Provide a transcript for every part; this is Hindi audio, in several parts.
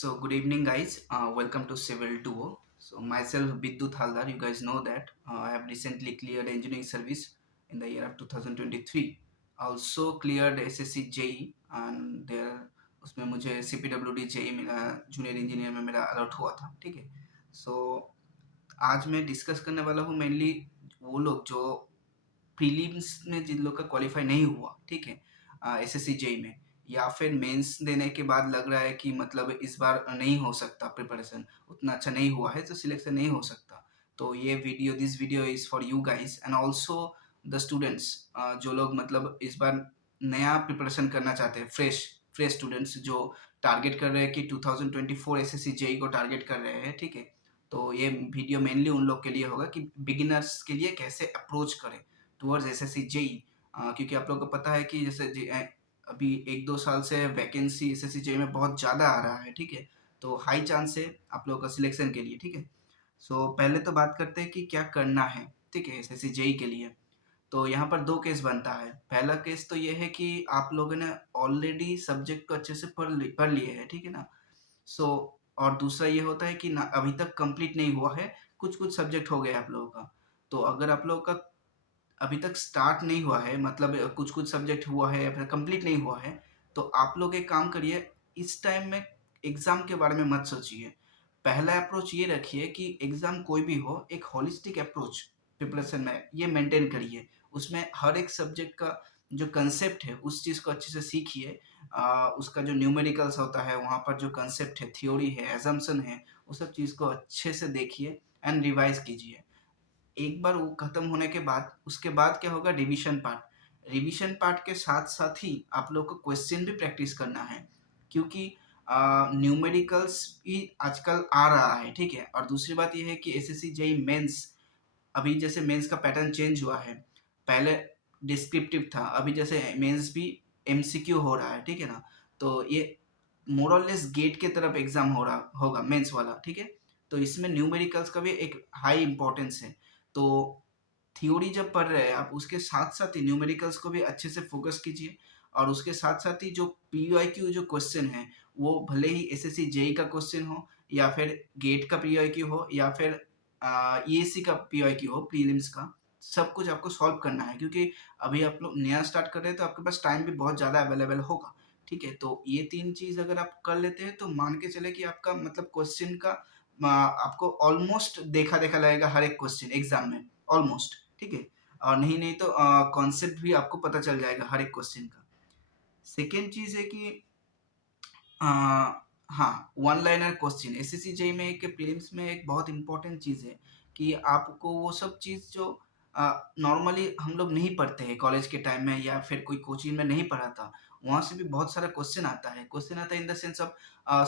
So good evening, guys. Welcome to Civil Duo. So myself, Biddu Thaldar. You guys know that I have recently cleared engineering service in the year of 2023. Also cleared SSC JE and there उसमें मुझे CPWD JE मिला, जूनियर इंजीनियर में मेरा अलॉट हुआ था. ठीक है. सो आज मैं डिस्कस करने वाला हूँ मेनली वो लोग जो प्रीलिम्स में जिन लोग का क्वालिफाई नहीं हुआ, ठीक है, एसएससी जेई में, या फिर मेंस देने के बाद लग रहा है कि मतलब इस बार नहीं हो सकता, प्रिपरेशन उतना अच्छा नहीं हुआ है तो सिलेक्शन नहीं हो सकता. तो ये video, this video is for you guys and also the students, जो लोग मतलब इस बार नया प्रिपरेशन करना चाहते हैं, फ्रेश फ्रेश स्टूडेंट्स जो टारगेट कर रहे हैं कि 2024 एसएससी जेई को टारगेट कर रहे हैं. ठीक है. तो ये वीडियो मेनली उन लोग के लिए होगा कि बिगिनर्स के लिए कैसे अप्रोच करें टुवर्ड्स एसएससी जेई. क्योंकि आप लोगों को पता है कि जैसे अभी 1-2 साल से वैकेंसी एसएससी जेई में बहुत ज़्यादा आ रहा है. ठीक है. तो हाई चांस है आप लोगों का सिलेक्शन के लिए. ठीक है. सो पहले तो बात करते हैं कि क्या करना है. ठीक है, एसएससी जेई के लिए. तो यहाँ पर दो केस बनता है. पहला केस तो ये है कि आप लोगों ने ऑलरेडी सब्जेक्ट को अच्छे से पढ़ लिए है. ठीक है ना. सो और दूसरा ये होता है कि ना अभी तक कंप्लीट नहीं हुआ है, कुछ कुछ सब्जेक्ट हो गए आप लोगों का. तो अगर आप लोगों का अभी तक स्टार्ट नहीं हुआ है, मतलब कुछ-कुछ सब्जेक्ट हुआ है या फिर कंप्लीट नहीं हुआ है, तो आप लोग एक काम करिए, इस टाइम में एग्ज़ाम के बारे में मत सोचिए. पहला अप्रोच ये रखिए कि एग्ज़ाम कोई भी हो, एक होलिस्टिक अप्रोच प्रिपरेशन में ये मेंटेन करिए. उसमें हर एक सब्जेक्ट का जो कांसेप्ट है, उस चीज़ को अच्छे से सीखिए. उसका जो न्यूमेरिकल्स होता है, वहाँ पर जो कांसेप्ट है, थ्योरी है, असम्पशन है, वो सब चीज़ को अच्छे से देखिए एंड रिवाइज़ कीजिए. एक बार वो खत्म होने के बाद उसके बाद क्या होगा, रिवीजन पार्ट. रिवीजन पार्ट के साथ-साथ ही आप लोग को क्वेश्चन भी प्रैक्टिस करना है. क्योंकि न्यूमेरिकल्स भी आजकल आ रहा है, ठीक है? और दूसरी बात ये है कि एसएससी जेईई मेंस, अभी जैसे मेंस का पैटर्न चेंज हुआ है. पहले डिस्क्रिप्टिव था, अभी जैसे मेंस भी एमसीक्यू हो रहा है, ठीक है ना? तो ये मोर और लेस गेट के तरफ एग्ज़ाम हो रहा होगा मेंस वाला, ठीक है? तो इसमें न्यूमेरिकल्स का भी एक हाई इम्पोर्टेंस है. तो थ्योरी जब पढ़ रहे हैं आप, उसके साथ-साथ ही न्यूमेरिकल्स को भी अच्छे से फ़ोकस कीजिए. और उसके साथ-साथ ही जो पीवाईक्यू जो क्वेश्चन है, वो भले ही एसएससी जेईई का क्वेश्चन हो या फिर गेट का पीवाईक्यू हो या फिर ईएससी का पीवाईक्यू हो, प्रीलिम्स का, सब कुछ आपको सॉल्व करना है. क्योंकि अभी आप लोग नया स्टार्ट कर रहे हैं तो आपके पास टाइम भी बहुत ज़्यादा अवेलेबल होगा. ठीक है? तो ये 3 चीज़ अगर आप कर लेते हैं तो मान के चलें कि आपका मतलब क्वेश्चन का आपको ऑलमोस्ट देखा-देखा लगेगा हर एक क्वेश्चन एग्ज़ाम में, ऑलमोस्ट. ठीक है? और नहीं-नहीं तो कॉन्सेप्ट भी आपको पता चल जाएगा हर एक क्वेश्चन का. सेकंड चीज़ है कि अ, हाँ, one liner question SSC JEE में एक प्रीलिम्स में एक बहुत इम्पोर्टेंट चीज़ है कि आपको वो सब चीज़ जो नॉर्मली हम लोग नहीं पढ़ते हैं कॉलेज के टाइम में या फिर कोई कोचिंग में नहीं पढ़ा था, वहाँ से भी बहुत सारा क्वेश्चन आता है. क्वेश्चन आता है in the sense of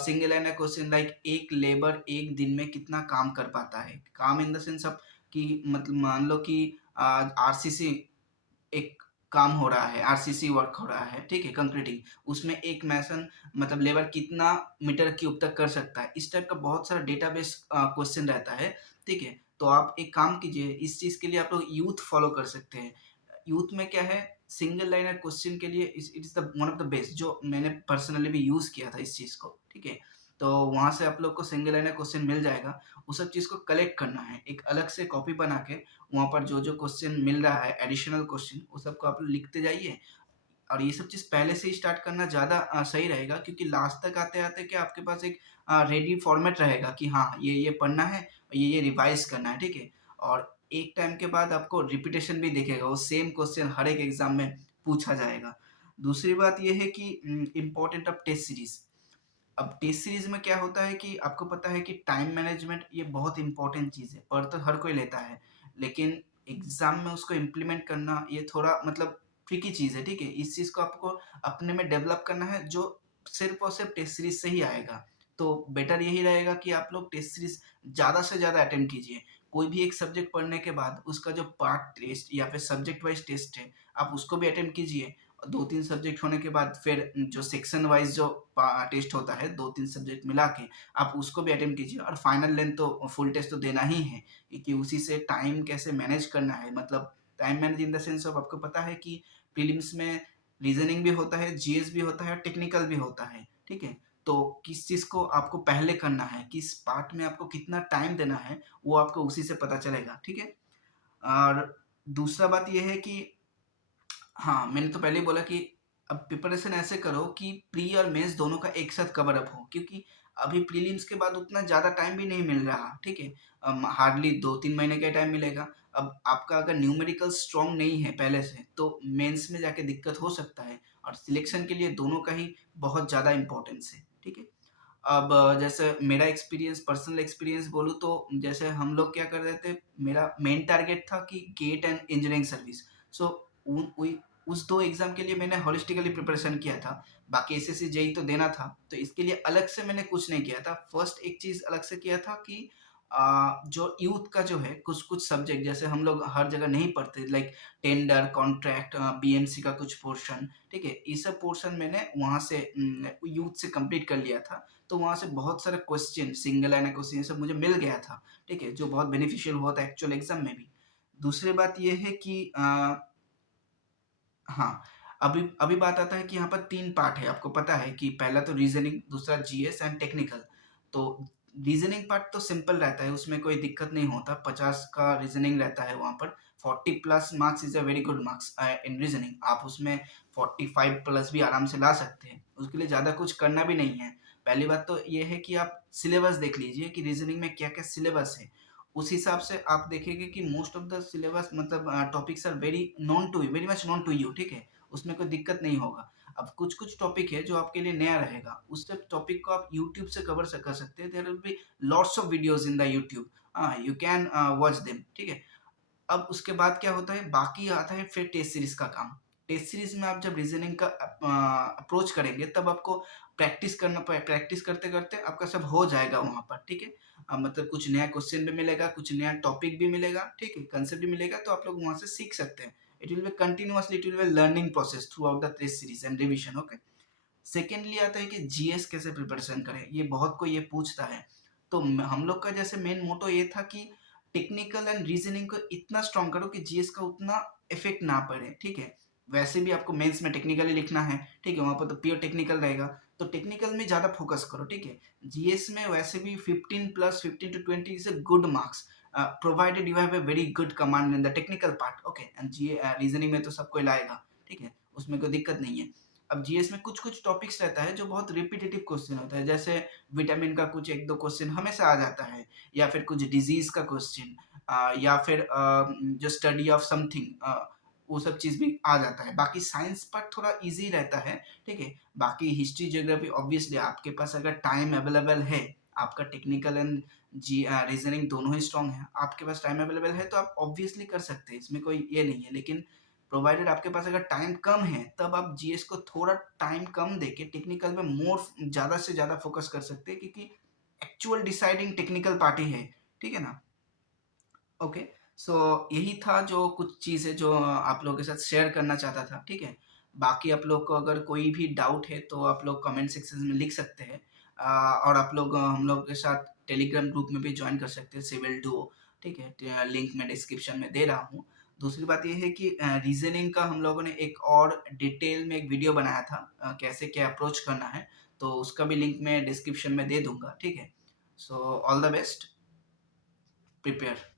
single liner question like एक लेबर एक दिन में कितना काम कर पाता है? काम इन द सेंस ऑफ कि मतलब मान लो कि आरसीसी एक काम हो रहा है, आरसीसी वर्क हो रहा है, ठीक है, कंक्रीटिंग. उसमें एक मैसन मतलब लेबर कितना मीटर क्यूब तक कर सकता है? इस टाइप का बहुत सारा डेटाबेस क्वेश्चन रहता है, ठीक है? तो आप एक काम कीजिए, इस चीज़ के लिए आप लोग यूथ फॉलो कर सकते हैं. यूथ में क्या है, सिंगल लाइनर क्वेश्चन के लिए it is the one of the best, जो मैंने पर्सनली भी यूज़ किया था इस चीज़ को, ठीक है? तो वहाँ से आप लोग को सिंगल लाइनर क्वेश्चन मिल जाएगा. वो सब चीज़ को कलेक्ट करना है, एक अलग से कॉपी बना के वहाँ पर जो-जो क्वेश्चन मिल रहा है, एडिशनल क्वेश्चन, वो सबको आप लिखते जाइए. और ये सब चीज़ पहले से ही स्टार्ट करना ज़्यादा सही रहेगा. क्योंकि लास्ट तक आते-आते क्या आपके पास एक रेडी फॉर्मेट रहेगा कि हाँ, ये पढ़ना है, ये रिवाइज़ करना है, ठीक है? और एक टाइम के बाद आपको रिपिटेशन भी दिखेगा, वो सेम क्वेश्चन हर एक एग्ज़ाम में पूछा जाएगा. दूसरी बात ये है कि इम्पोर्टेंट ऑफ टेस्ट सीरीज़. अब टेस्ट सीरीज़ में क्या होता है कि आपको पता है कि टाइम मैनेजमेंट ये बहुत इम्पोर्टेंट चीज़ है, पढ़ तो हर कोई लेता है, लेकिन एग्ज़ाम में उसको इम्प्लीमेंट करना ये थोड़ा मतलब ट्रिकी चीज़ है, ठीक है? इस चीज़ को आपको अपने में डेवलप करना है जो सिर्फ़ और सिर्फ़ टेस्ट सीरीज़ से ही आएगा. तो बेटर यही रहेगा कि आप लोग टेस्ट सीरीज़ ज़्यादा से ज़्यादा अटेम्प्ट कीजिए. कोई भी एक सब्जेक्ट पढ़ने के बाद उसका जो पार्ट टेस्ट या फिर सब्जेक्ट वाइज़ टेस्ट है, आप उसको भी अटेम्प्ट कीजिए. 2-3 सब्जेक्ट होने के बाद फिर जो सेक्शन वाइज़ जो टेस्ट होता है 2-3 सब्जेक्ट मिला के, आप उसको भी अटेम्प्ट कीजिए. और फाइनल लेंथ तो फुल टेस्ट तो देना ही है, क्योंकि उसी से टाइम कैसे मैनेज करना है, मतलब time manage in the sense of आपको पता है कि प्रीलिम्स में रीज़निंग भी होता है, जीएस भी होता है, टेक्निकल भी होता है, ठीक है? तो किस चीज़ को आपको पहले करना है, किस पार्ट में आपको कितना टाइम देना है, वो आपको उसी से पता चलेगा, ठीक है? और दूसरा बात ये है कि हाँ, मैंने तो पहले ही बोला कि अब प्रिपरेशन ऐसे करो कि प्री और मेंस दोनों का एक साथ कवर अप हो, क्योंकि अभी प्रीलिम्स के बाद उतना ज़्यादा टाइम भी नहीं मिल रहा, ठीक है? हार्डली 2-3 महीने का टाइम मिलेगा। अब आपका अगर न्यूमेरिकल स्ट्रॉन्ग नहीं है पहले से, तो मेंस में जाके दिक्कत हो सकता है और सिलेक्शन के लिए दोनों का ही बहुत ज़्यादा इम्पोर्टेंस है, ठीक है? अब जैसे मेरा एक्सपीरियंस, पर्सनल एक्सपीरियंस बोलूँ तो जैसे हम लोग क्या कर रहे थे, मेरा मेन टारगेट था कि गेट एंड इंजीनियरिंग सर्विस। सो उन उई उस 2 एग्ज़ाम के लिए मैंने होलिस्टिकली प्रिपरेशन किया था। बाकी एसएससी, जेईई तो देना था, तो इसके लिए अलग से मैंने कुछ नहीं किया था। फर्स्ट एक चीज़ अलग से किया था कि जो यूथ का जो है कुछ-कुछ सब्जेक्ट जैसे हम लोग हर जगह नहीं पढ़ते, लाइक टेंडर, कॉन्ट्रैक्ट, बीएमसी का कुछ पोर्शन, ठीक है? ये सब पोर्शन मैंने वहाँ से यूथ से कंप्लीट कर लिया था। तो वहाँ से बहुत सारा क्वेश्चन, सिंगल लाइन क्वेश्चन, ये सब मुझे मिल गया था, ठीक है? जो बहुत बेनिफिशियल हुआ था एक्चुअल एग्ज़ाम में भी। दूसरी बात ये है कि हाँ, अभी अभी बात आता है कि यहाँ पर 3 पार्ट है, आपको पता है कि पहला तो रीज़निंग, दूसरा जीएस एंड टेक्निकल। तो रीज़निंग पार्ट तो सिंपल रहता है, उसमें कोई दिक्कत नहीं होता, 50 का रीज़निंग रहता है वहाँ पर। 40 plus marks is a very good marks in reasoning. आप उसमें 45 प्लस भी आराम से ला सकते हैं, उसके लिए ज़्यादा कुछ करना भी नहीं है। पहली बात तो ये है कि आप सिलेबस देख लीजिए कि रीज़निंग में क्या-क्या सिलेबस है। उस हिसाब से आप देखेंगे कि मोस्ट ऑफ द सिलेबस मतलब topics are very much known to you, ठीक है? उसमें कोई दिक्कत नहीं होगा। अब कुछ-कुछ टॉपिक है जो आपके लिए नया रहेगा, उस सब टॉपिक को आप यूट्यूब से कर सकते हैं। There will be lots of videos in the YouTube. You can watch them, ठीक है? अब उसके बाद क्या होता है, बाकी आता है फिर टेस्ट सीरीज का काम। टेस्ट सीरीज में आप जब रीजनिंग का अप्रोच करेंगे तब आपको प्रैक्टिस करते करते आपका सब हो जाएगा वहां पर, ठीक है? मतलब कुछ नया क्वेश्चन भी मिलेगा, कुछ नया टॉपिक भी मिलेगा, ठीक है, कंसेप्ट भी मिलेगा, तो आप लोग वहां से सीख सकते हैं। It will be continuously, it will be learning process throughout the test series and revision, okay? Secondly आता है कि जीएस कैसे प्रिपरेशन करें, ये बहुत कोई ये पूछता है। तो हम लोग का जैसे मेन मोटो ये था कि टेक्निकल एंड रीजनिंग को इतना स्ट्रांग करो कि जीएस का उतना इफेक्ट ना पड़े, ठीक है? वैसे भी आपको मेंस में टेक्निकली लिखना है, ठीक है? वहां पर तो प्योर टेक्निकल रहेगा, तो टेक्निकल में ज्यादा फोकस करो, ठीक है? जीएस में वैसे भी 15 plus 15 to 20 is a good marks, provided you have a very good command in the technical part, okay? And G reasoning में तो सब कोई लाएगा, ठीक है? उसमें कोई दिक्कत नहीं है। अब जीएस में कुछ-कुछ टॉपिक्स रहता है जो बहुत रिपिटेटिव क्वेश्चन होता है, जैसे विटामिन का कुछ 1-2 क्वेश्चन हमेशा आ जाता है, या फिर कुछ डिजीज़ का क्वेश्चन, या फिर जो स्टडी ऑफ समथिंग, वो सब चीज़ भी आ जाता है। बाकी साइंस पार्ट थोड़ा ईज़ी रहता है, ठीक है? बाकी हिस्ट्री, ज्योग्राफी ऑब्वियसली आपके पास अगर टाइम अवेलेबल है, आपका टेक्निकल एंड रीज़निंग दोनों ही स्ट्रॉन्ग है, आपके पास टाइम अवेलेबल है तो आप ऑब्वियसली कर सकते हैं, इसमें कोई ये नहीं है। लेकिन प्रोवाइडेड आपके पास अगर टाइम कम है, तब आप जीएस को थोड़ा टाइम कम देके टेक्निकल में मोर ज़्यादा से ज़्यादा फोकस कर सकते हैं, क्योंकि एक्चुअल डिसाइडिंग टेक्निकल पार्ट ही है, ठीक है ना? ओके, सो यही था जो कुछ चीज़ें जो आप लोगों के साथ शेयर करना चाहता था, ठीक है? बाकी आप लोग को अगर कोई भी डाउट है तो आप लोग कमेंट सेक्शन में लिख सकते हैं, और आप लोग हम लोग के साथ टेलीग्राम ग्रुप में भी ज्वाइन कर सकते हैं, सिविल डुओ, ठीक है? लिंक मैं डिस्क्रिप्शन में दे रहा हूँ। दूसरी बात ये है कि रीजनिंग का हम लोगों ने एक और डिटेल में एक वीडियो बनाया था, कैसे क्या अप्रोच करना है, तो उसका भी लिंक मैं डिस्क्रिप्शन में दे दूंगा, ठीक है? So all the best, prepare.